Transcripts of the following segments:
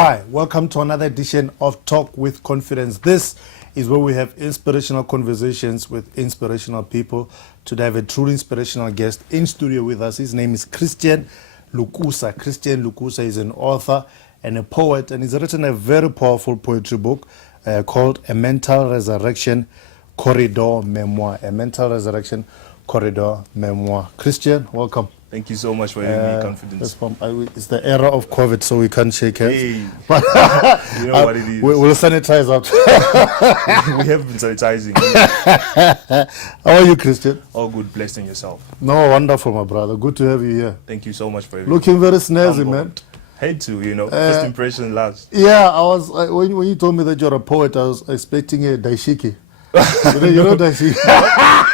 Hi, welcome to another edition of Talk with Confidence. This is where we have inspirational conversations with inspirational people. Today I have a truly inspirational guest in studio with us. His name is Christian Lukusa. Christian Lukusa is an author and a poet, and he's written a very powerful poetry book called A Mental Resurrection Corridor Memoir. A Mental Resurrection Corridor Memoir. Christian, welcome. Thank you so much for having me, Confidence. It's the era of COVID, so we can't shake hands. Hey, you know what it is. We'll sanitize out. We have been sanitizing. How are you, Christian? All good, blessed in yourself. No, wonderful, my brother. Good to have you here. Thank you so much for having me. Looking very snazzy, man. Had to, first impression last. Yeah, I was when you told me that you're a poet, I was expecting a daishiki. You know daishiki?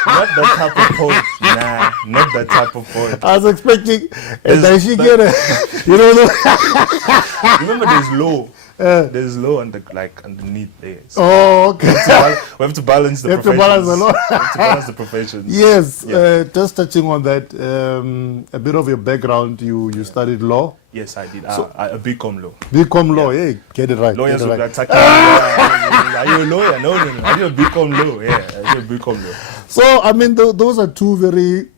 Not that type of poet. Nah, not that type of poet. I was expecting a daishiki. Remember, there's low. There's low underneath there. So oh, okay. We have to balance the professions. We have to balance the professions. Yes. Yeah. Just touching on that, a bit of your background. You studied law. Yes, I did. A BCom law. BCom law, yeah. Get it right. Lawyers will be attacking. Are you a lawyer? No. I did a BCom law. Yeah, I did a BCom law. So, I mean, those are two very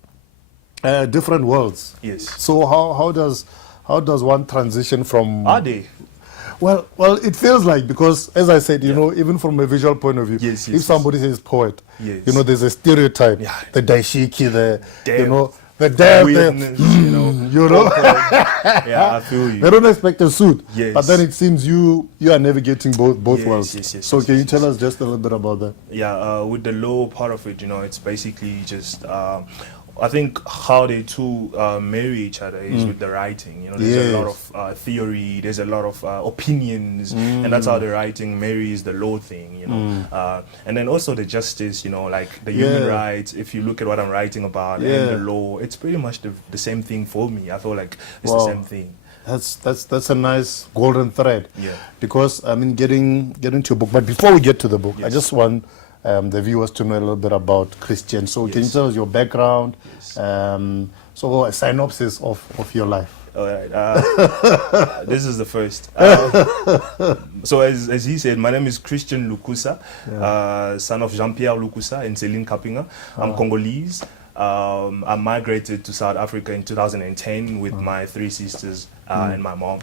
different worlds. Yes. So, how does one transition from? Are they? Well, it feels like, because as I said, even from a visual point of view, if somebody says poet, there's a stereotype, the daishiki, the dab, Yeah, I feel you. They don't expect a suit, yes. But then it seems you are navigating both worlds. Yes, so can you tell us just a little bit about that? Yeah, with the law part of it, it's basically just. I think how they two marry each other is with the writing. There's a lot of theory, there's a lot of opinions, and that's how the writing marries the law thing. And then also the justice. Like the human rights. If you look at what I'm writing about and the law, it's pretty much the same thing for me. I feel like it's the same thing. That's a nice golden thread. Yeah. Because I mean, getting to your book, but before we get to the book, I just want the viewers to know a little bit about Christian. So can you tell us your background? Yes. So a synopsis of your life. All right. This is the first. So as he said, my name is Christian Lukusa, son of Jean-Pierre Lukusa and Céline Kapinga. I'm Congolese. I migrated to South Africa in 2010 with my three sisters and my mom.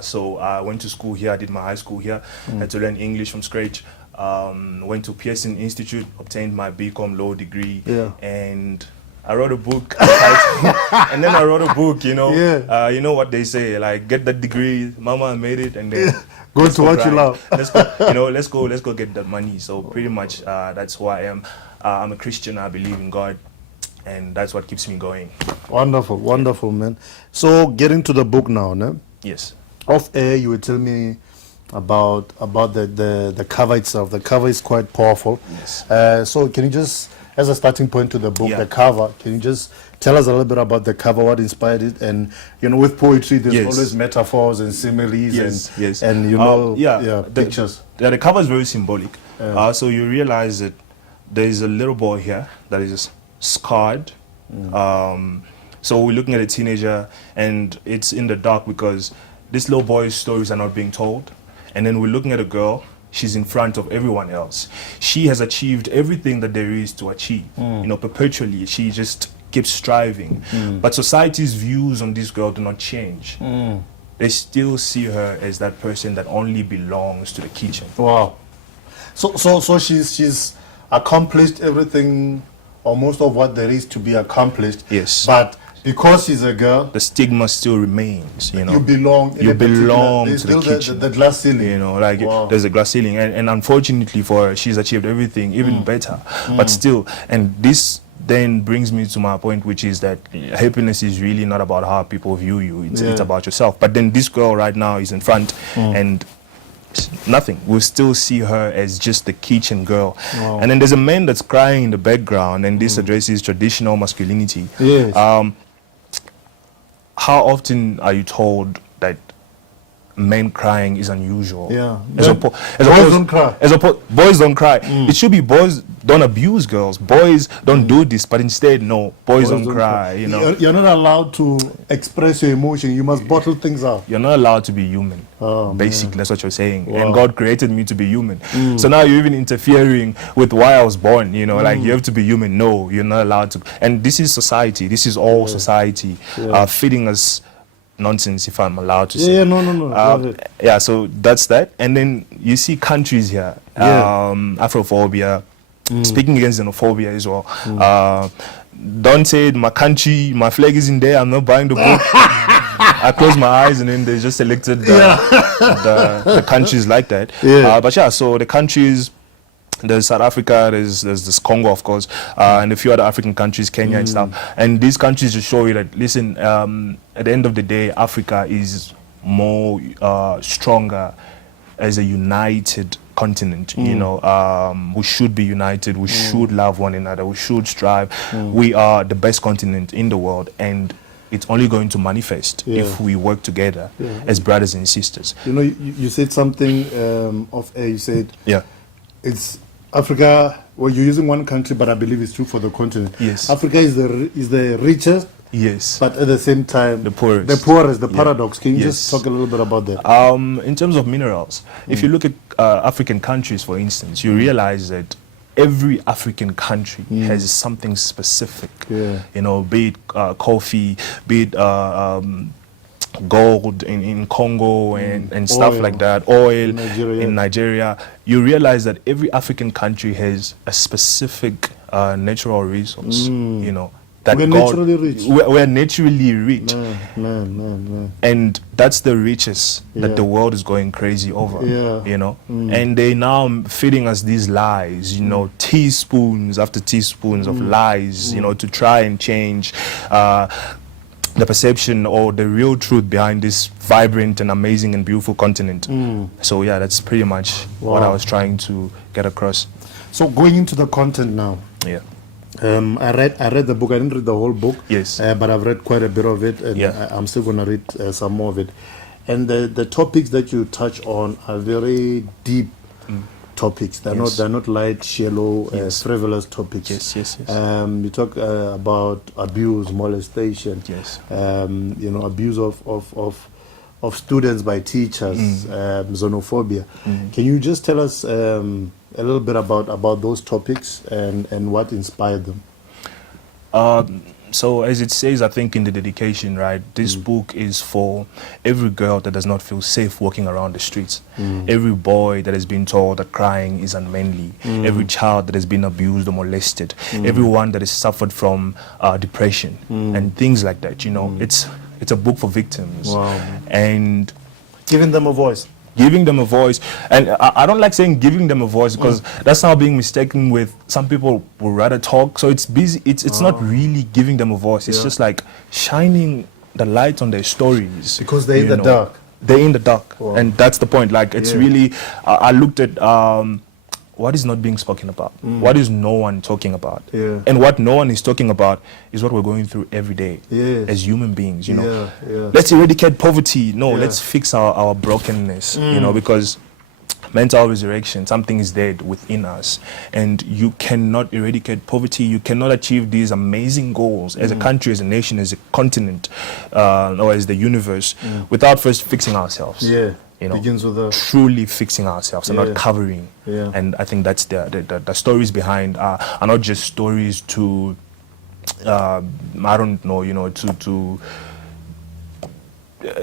So I went to school here. I did my high school here. Had to learn English from scratch. Went to Pearson Institute, obtained my BCom law degree, and I wrote a book. And then I wrote a book, you know what they say, like, get that degree, mama made it, and then go to what you love. Let's go, let's go get that money. So pretty much that's who I am. I'm a Christian. I believe in God, and that's what keeps me going. Wonderful, man. So getting to the book now, no? Yes. Off air, you would tell me about the cover itself. The cover is quite powerful. Yes. So can you just, as a starting point to the book, the cover, can you just tell us a little bit about the cover, what inspired it? And with poetry, there's always metaphors and similes and pictures. The cover is very symbolic. So you realize that there's a little boy here that is scarred. So we're looking at a teenager, and it's in the dark because this little boy's stories are not being told. And then we're looking at a girl, she's in front of everyone else. She has achieved everything that there is to achieve. Perpetually, she just keeps striving. But society's views on this girl do not change. They still see her as that person that only belongs to the kitchen. Wow. So she's accomplished everything, or most of what there is to be accomplished. Yes. But because she's a girl, the stigma still remains. You belong to the kitchen. The glass ceiling. There's a glass ceiling, and unfortunately for her, she's achieved everything, even better. But still, and this then brings me to my point, which is that happiness is really not about how people view you. It's about yourself. But then this girl right now is in front, and nothing. We'll still see her as just the kitchen girl. And then there's a man that's crying in the background, and this addresses traditional masculinity. Yes. How often are you told that men crying is unusual. Yeah. Boys don't cry. Boys don't cry. It should be boys don't abuse girls. Boys don't do this, but instead, no, boys don't cry. You know, you're not allowed to express your emotion. You must bottle things out. You're not allowed to be human. Basically, that's what you're saying. Wow. And God created me to be human. So now you're even interfering with why I was born. You know, like you have to be human. No, you're not allowed to. And this is society. This is all society feeding us nonsense, if I'm allowed to say. No. So that's that. And then you see countries here, Afrophobia, speaking against xenophobia as well. Don't say my country, my flag is in there, I'm not buying the book. I close my eyes and then they just selected the countries like that. So the countries, there's South Africa, there's this Congo, of course, and a few other African countries, Kenya and stuff. And these countries just show you that, listen, at the end of the day, Africa is more stronger as a united continent. You know, we should be united. We should love one another. We should strive. We are the best continent in the world, and it's only going to manifest if we work together as brothers and sisters. You know, you said something of air. You said, it's Africa. Well, you're using one country, but I believe it's true for the continent. Yes, Africa is the richest. Yes, but at the same time, the poorest. The paradox. Can you just talk a little bit about that? In terms of minerals, if you look at African countries, for instance, you realize that every African country has something specific. You know, be it coffee, be it gold in Congo and stuff like that, oil in Nigeria. You realize that every African country has a specific natural resource. You know, that we're naturally rich. We're naturally rich. Man. And that's the riches that the world is going crazy over. You know, and they now feeding us these lies. You know, teaspoons after teaspoons of lies. You know, to try and change the perception or the real truth behind this vibrant and amazing and beautiful continent. So yeah, that's pretty much what I was trying to get across. So going into the content now. I read the book. I didn't read the whole book. Yes. But I've read quite a bit of it, and I'm still going to read some more of it. And the topics that you touch on are very deep topics. They're not light, shallow, frivolous topics. Yes. You talk about abuse, molestation. You know, abuse of students by teachers, xenophobia. Can you just tell us a little bit about those topics and what inspired them? So as it says, I think in the dedication, right, this book is for every girl that does not feel safe walking around the streets, every boy that has been told that crying is unmanly, every child that has been abused or molested, everyone that has suffered from depression and things like that. You know, it's a book for victims and giving them a voice. Giving them a voice. And I don't like saying giving them a voice because that's now being mistaken with some people would rather talk. So it's busy. It's not really giving them a voice. It's just like shining the light on their stories. Because they're in the dark. They're in the dark. And that's the point. Like it's really, I looked at what is not being spoken about. What is no one talking about? And what no one is talking about is what we're going through every day as human beings, you know. Let's eradicate poverty. No, let's fix our brokenness, you know, because mental resurrection, something is dead within us. And you cannot eradicate poverty. You cannot achieve these amazing goals as a country, as a nation, as a continent, or as the universe without first fixing ourselves. You know, begins with truly fixing ourselves and not covering. And I think that's the stories behind are not just stories to I don't know, you know, to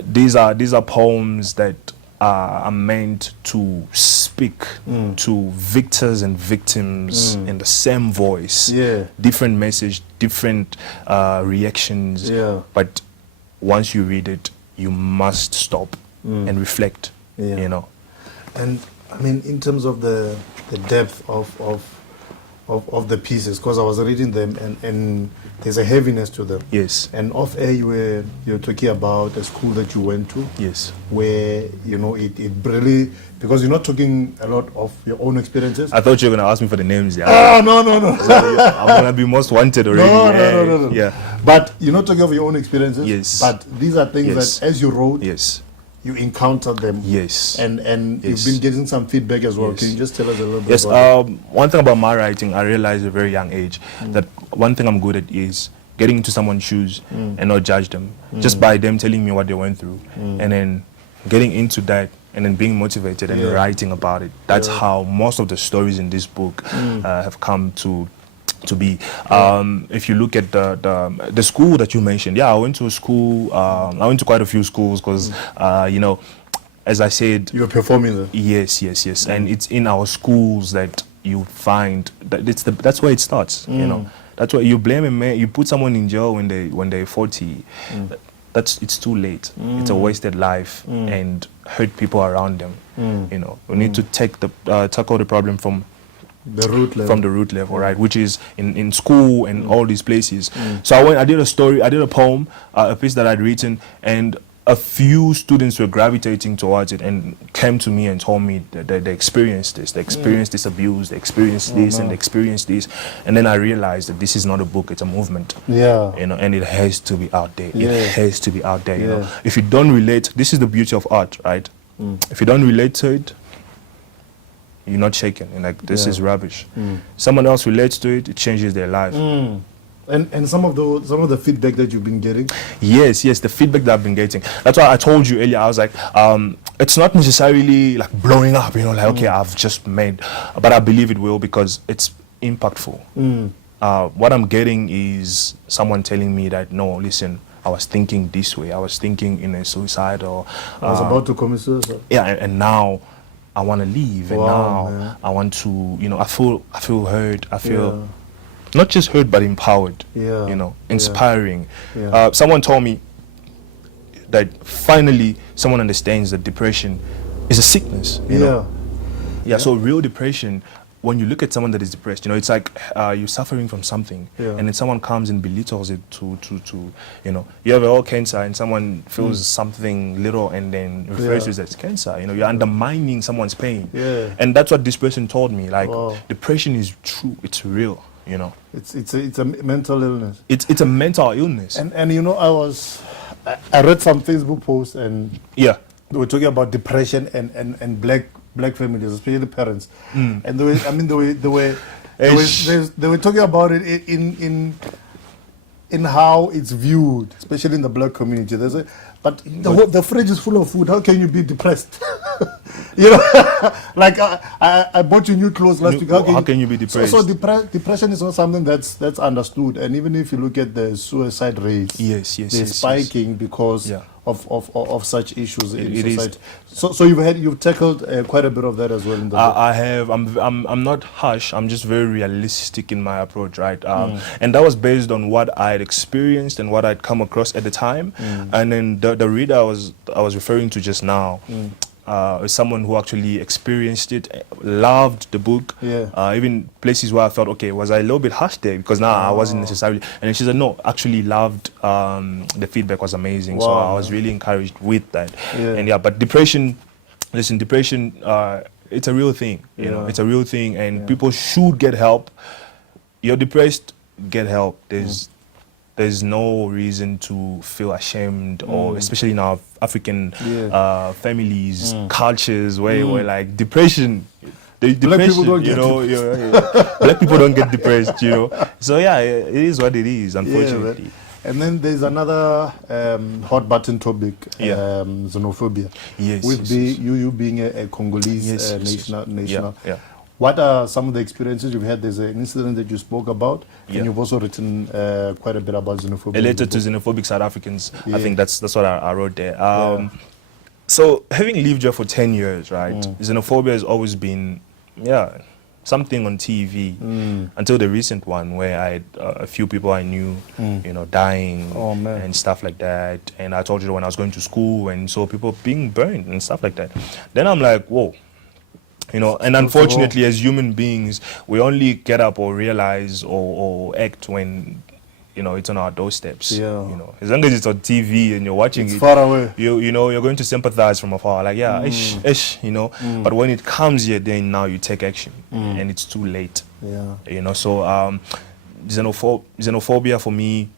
these are poems that are meant to speak to victors and victims in the same voice. Different message, different reactions. But once you read it, you must stop and reflect, you know. And I mean, in terms of the depth of the pieces, because I was reading them and there's a heaviness to them. And off air you were talking about a school that you went to. Where, you know, it really, because you're not talking a lot of your own experiences. I thought you were going to ask me for the names. No. I'm going to be most wanted already. No. But you're not talking of your own experiences. But these are things that as you wrote, you encountered them. Yes. And Yes. you've been getting some feedback as well. Yes. Can you just tell us a little bit Yes, about it? one thing about my writing, I realized at a very young age that one thing I'm good at is getting into someone's shoes and not judge them, just by them telling me what they went through, and then getting into that and then being motivated and writing about it. That's how most of the stories in this book have come to be. If you look at the school that you mentioned, I went to a school. I went to quite a few schools because you know, as I said, You were performing there. yes, and it's in our schools that you find that that's where it starts. You know, that's why you blame a man. You put someone in jail when they're 40. It's too late. It's a wasted life and hurt people around them. You know, we need to tackle the problem from The root level. from the root level, right? Which is in school and all these places. So I did a poem, a piece that I'd written, and a few students were gravitating towards it and came to me and told me that they experienced this, this abuse, they experienced this, and they experienced this. And then I realized that this is not a book, it's a movement. Yeah. You know, and it has to be out there. Yeah. It has to be out there. You know, Yeah. if you don't relate, this is the beauty of art, right? If you don't relate to it, you're not shaken. And like, this is rubbish. Someone else relates to it, it changes their life. And some of the feedback that you've been getting. Yes, the feedback that I've been getting. That's why I told you earlier, I was like, it's not necessarily like blowing up, you know, like, okay, I've just made, but I believe it will because it's impactful. What I'm getting is someone telling me that, no, listen, I was thinking this way, I was thinking in a suicide, or I was about to commit suicide. yeah, and now I want to leave, and Wow, now man. I want to, you know, I feel heard, I feel not just heard but empowered, Yeah. you know, inspiring. Yeah. Someone told me that finally someone understands that depression is a sickness, you know. Yeah, so real depression, when you look at someone that is depressed, you know, it's like you're suffering from something, and then someone comes and belittles it to you know, you have all cancer and someone feels something little and then refers to it as cancer. You know, you're undermining someone's pain. Yeah. And that's what this person told me. Like, Wow. depression is true, it's real, you know. It's a mental illness. It's a mental illness. And you know, I read some Facebook posts and Yeah. they were talking about depression and black families, especially parents. And they were talking about it in how it's viewed, especially in the black community. They say, but the fridge is full of food. How can you be depressed? You know, like I bought you new clothes last week. How can you be depressed? So depression is not something that's understood. And even if you look at the suicide rates, they're spiking because of such issues in society. So you've tackled quite a bit of that as well in the book. I have. I'm not harsh. I'm just very realistic in my approach, right? And that was based on what I had experienced and what I'd come across at the time. And then the reader I was referring to just now is someone who actually experienced it, loved the book. Even places where I felt, okay, was I a little bit harsh there? Because now I wasn't necessarily. And then she said, no, actually loved. The feedback was amazing. So I was really encouraged with that. And but depression, listen, depression, it's a real thing. You know, it's a real thing, and people should get help. You're depressed, get help. There's no reason to feel ashamed, or especially in our African families, cultures, where like depression. Black people don't get Black people don't get depressed, you know. So yeah, it is what it is, unfortunately. And then there's another hot button topic, xenophobia. You being a Congolese national. What are some of the experiences you've had? There's an incident that you spoke about, and you've also written quite a bit about xenophobia. A letter to xenophobic South Africans. I think that's what I wrote there. So having lived here for 10 years, right, xenophobia has always been, something on TV until the recent one where I had a few people I knew, you know, dying and stuff like that. And I told you when I was going to school and saw people being burned and stuff like that. Then I'm like, whoa. You know, and unfortunately, as human beings, we only get up or realize or act when, you know, it's on our doorsteps. You know, as long as it's on TV and you're watching it, far away. You know, you're going to sympathize from afar, like ish, you know. But when it comes here, then now you take action, and it's too late. You know, so xenophobia for me,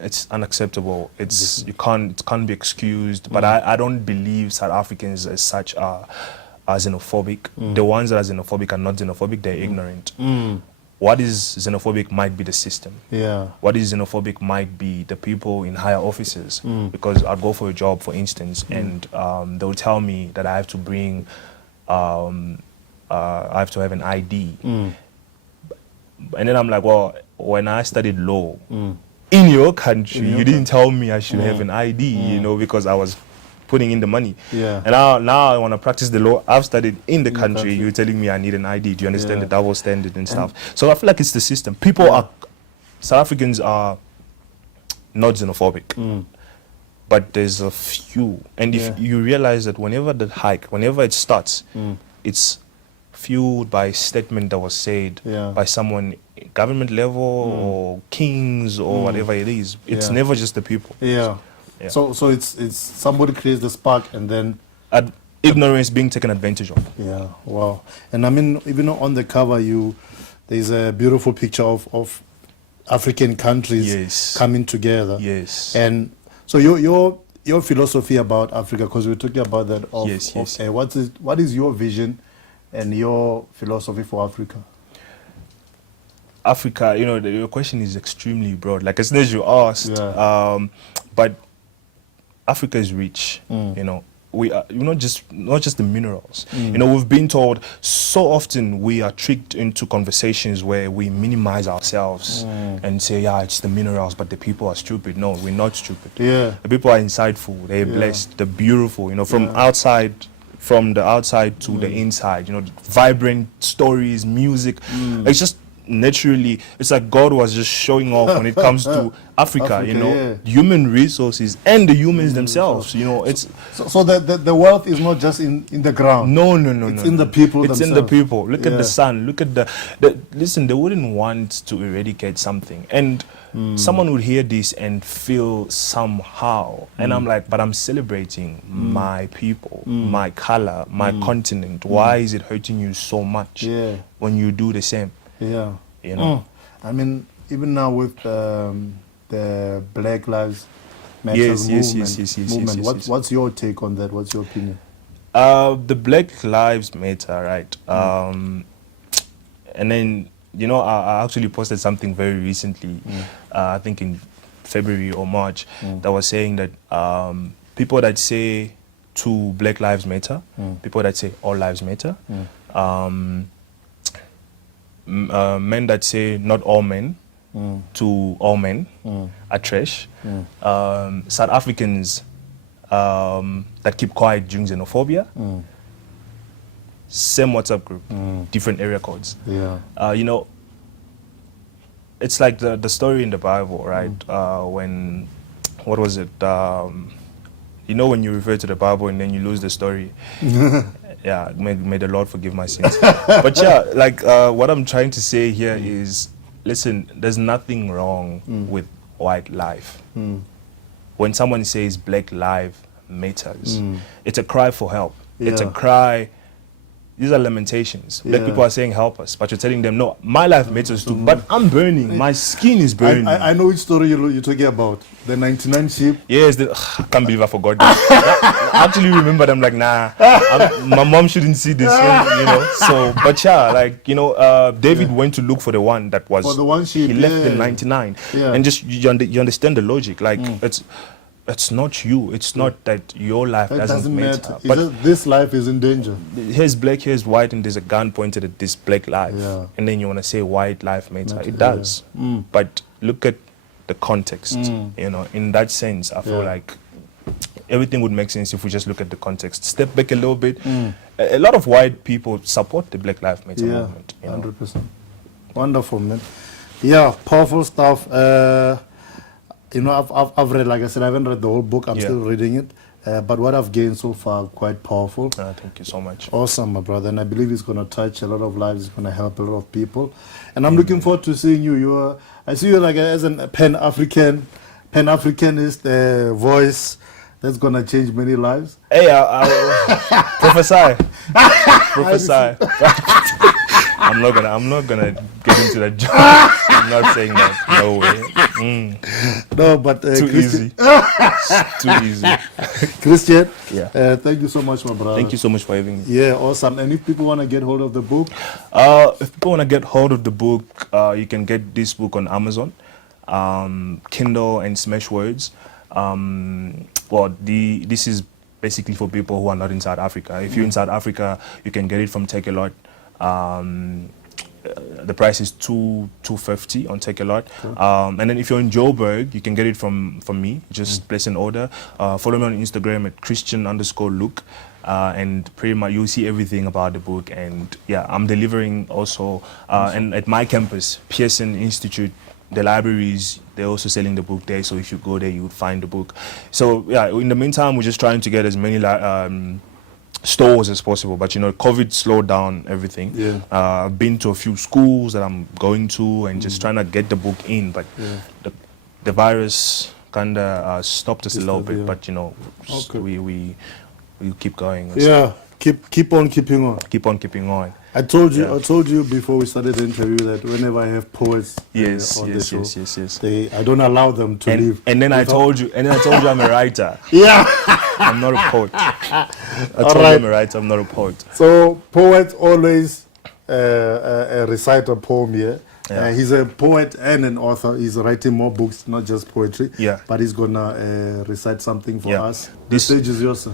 it's unacceptable. It can't be excused. But I don't believe South Africans as such are xenophobic. The ones that are xenophobic are not xenophobic, they're ignorant. What is xenophobic might be the system. Yeah. What is xenophobic might be the people in higher offices. Because I'd go for a job, for instance, and they'll tell me that I have to bring, I have to have an ID. And then I'm like, well, when I studied law, in your country, you didn't tell me I should have an ID, you know, because I was putting in the money. Yeah. And now I want to practice the law. I've studied in the country. You're telling me I need an ID. Do you understand the double standard and stuff? So I feel like it's the system. South Africans are not xenophobic. But there's a few. And if you realize that whenever it starts, it's fueled by a statement that was said by someone government level or kings or whatever it is. It's never just the people. Yeah. So it's somebody creates the spark and then ignorance being taken advantage of. Yeah. Wow. And I mean, even on the cover, there's a beautiful picture of African countries coming together. Yes. And so your philosophy about Africa, because we're talking about that. What is your vision and your philosophy for Africa? Africa, you know, your question is extremely broad. Like as soon as you asked, but Africa is rich. You know, we are not just the minerals. You know, we've been told so often, we are tricked into conversations where we minimize ourselves and say, yeah, it's the minerals, but the people are stupid. No, we're not stupid. Yeah, the people are insightful. They're blessed. They're beautiful. You know, from the outside to the inside. You know, vibrant stories, music. It's just naturally, it's like God was just showing off when it comes to Africa, you know, human resources and the humans themselves, you know. It's so the wealth is not just in the ground. No. It's in the people themselves. It's in the people. Look at the sun. Look at listen, they wouldn't want to eradicate something. And someone would hear this and feel somehow. And I'm like, but I'm celebrating my people, my color, my continent. Why is it hurting you so much when you do the same? Yeah, you know. I mean, even now with the Black Lives Matter movement. What's your take on that? What's your opinion? The Black Lives Matter, right? And then, you know, I actually posted something very recently, I think in February or March, that was saying that people that say to Black Lives Matter, people that say all lives matter, men that say not all men to all men are trash. South Africans that keep quiet during xenophobia, same WhatsApp group, different area codes. You know, it's like the story in the Bible, right? When, what was it? You know, when you refer to the Bible and then you lose the story. Yeah, may the Lord forgive my sins. But yeah, like what I'm trying to say here is, listen, there's nothing wrong with white life. When someone says Black life matters, it's a cry for help. It's a cry. These are lamentations. Black people are saying, help us. But you're telling them, no, my life matters too. But I'm burning. My skin is burning. I know which story you're talking about. The 99 sheep. Yes. I can't believe I forgot that. I actually remembered. I'm like, nah, my mom shouldn't see this one, you know. So, but yeah, like, you know, David went to look for the one that was, for the one sheep, he left the 99. And just, you understand the logic. Like, it's not you. It's not that your life doesn't matter. But this life is in danger. Here's black, here's white, and there's a gun pointed at this black life. And then you want to say white life matter. It does. But look at the context. You know, in that sense, I feel like everything would make sense if we just look at the context. Step back a little bit. A lot of white people support the Black Lives Matter movement. You know? 100%. Wonderful, man. Yeah, powerful stuff. You know, I've read, like I said, I haven't read the whole book. I'm still reading it. But what I've gained so far, quite powerful. Thank you so much. Awesome, my brother. And I believe it's going to touch a lot of lives. It's going to help a lot of people. And I'm looking forward to seeing you. I see you like as a Pan-Africanist voice that's going to change many lives. Hey, prophesy. Prophesy. I'm not gonna get into that job. I'm not saying that. No way. No, but Too Christian, easy. Too easy. Christian, Yeah. thank you so much, my brother. Thank you so much for having me. Yeah, awesome. And if people want to get hold of the book, If people want to get hold of the book, you can get this book on Amazon, Kindle, and Smashwords. This is basically for people who are not in South Africa. If you're in South Africa, you can get it from Take a Lot. The price is $250 on Take a Lot. And then if you're in Joburg, you can get it from me. Just place an order. Follow me on Instagram at Christian_Luk. And pretty much you'll see everything about the book. And yeah, I'm delivering also. And at my campus, Pearson Institute, the libraries, they're also selling the book there. So if you go there, you would find the book. So yeah, in the meantime, we're just trying to get as many stores as possible, but you know, COVID slowed down everything. Yeah. I've been to a few schools that I'm going to and just trying to get the book in, but the virus kind of stopped us a little bit. But you know, we keep going. Yeah, keep on keeping on. Keep on keeping on. I told you before we started the interview that whenever I have poets on the show, I don't allow them to leave. And then I told you I'm a writer. Yeah. I'm not a poet. I told you I'm a writer, I'm not a poet. So poets always recite a poem here. He's a poet and an author. He's writing more books, not just poetry. Yeah. But he's gonna recite something for us. The This- stage is yours, sir.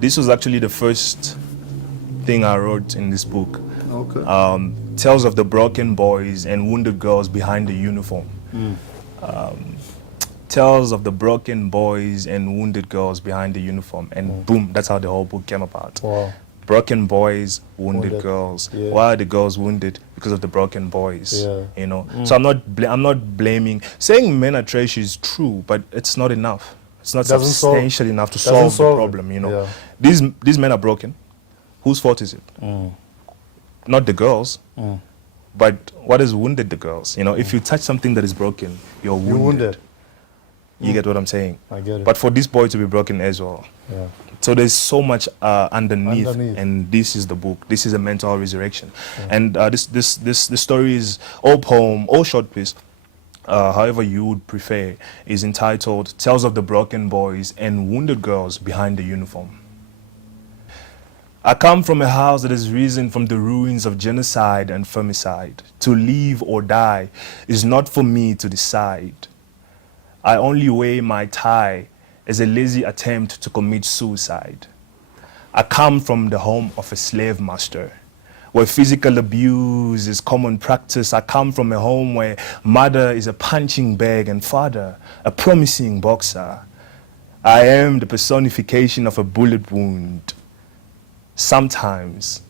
This was actually the first thing I wrote in this book. Okay. Tales of the broken boys and wounded girls behind the uniform. Tales of the broken boys and wounded girls behind the uniform. And boom, that's how the whole book came about. Wow. Broken boys, wounded girls. Yeah. Why are the girls wounded? Because of the broken boys. Yeah. You know. So I'm not blaming. Saying men are trash is true, but it's not enough. It's not substantial enough to solve the problem. You know. Yeah. These men are broken. Whose fault is it? Not the girls. But what has wounded the girls? You know, if you touch something that is broken, you're wounded. You get what I'm saying? I get it. But for this boy to be broken as well. Yeah. So there's so much underneath, and this is the book. This is a mental resurrection, and this story is all poem, all short piece. However you would prefer, is entitled "Tales of the Broken Boys and Wounded Girls Behind the Uniform." I come from a house that has risen from the ruins of genocide and femicide. To live or die is not for me to decide. I only weigh my tie as a lazy attempt to commit suicide. I come from the home of a slave master, where physical abuse is common practice. I come from a home where mother is a punching bag and father a promising boxer. I am the personification of a bullet wound. Sometimes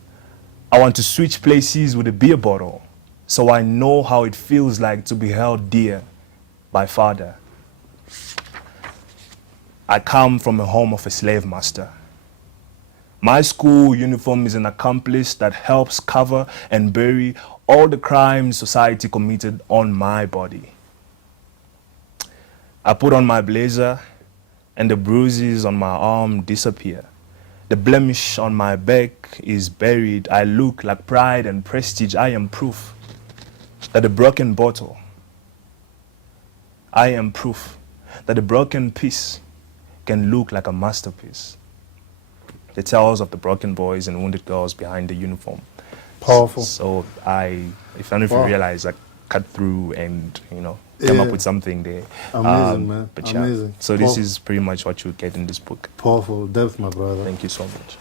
I want to switch places with a beer bottle, so I know how it feels like to be held dear by father. I come from a home of a slave master. My school uniform is an accomplice that helps cover and bury all the crimes society committed on my body. I put on my blazer and the bruises on my arm disappear. The blemish on my back is buried. I look like pride and prestige. I am proof that the broken bottle, I am proof that the broken piece can look like a masterpiece. The tales of the broken boys and wounded girls behind the uniform. Powerful. So if you realize, I cut through and, you know, come up with something there. Amazing, man. But amazing. So this is pretty much what you get in this book. Powerful depth, my brother. Thank you so much.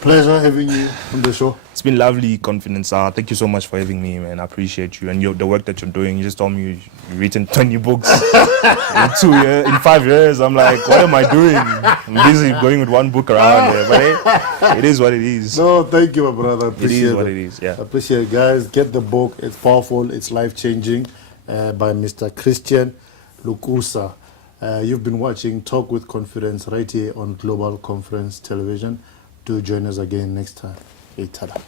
Pleasure having you on the show. It's been lovely, Confidence. Thank you so much for having me, man. I appreciate you and the work that you're doing. You just told me you've written 20 books in 5 years. I'm like, what am I doing? I'm busy going with one book around there. But hey, it is what it is. No, thank you, my brother. Appreciate it is what it is, yeah. Appreciate it, guys. Get the book. It's powerful. It's life-changing by Mr. Christian Lukusa. You've been watching Talk with Confidence right here on Global Conference Television. Do join us again next time. Hey, tada.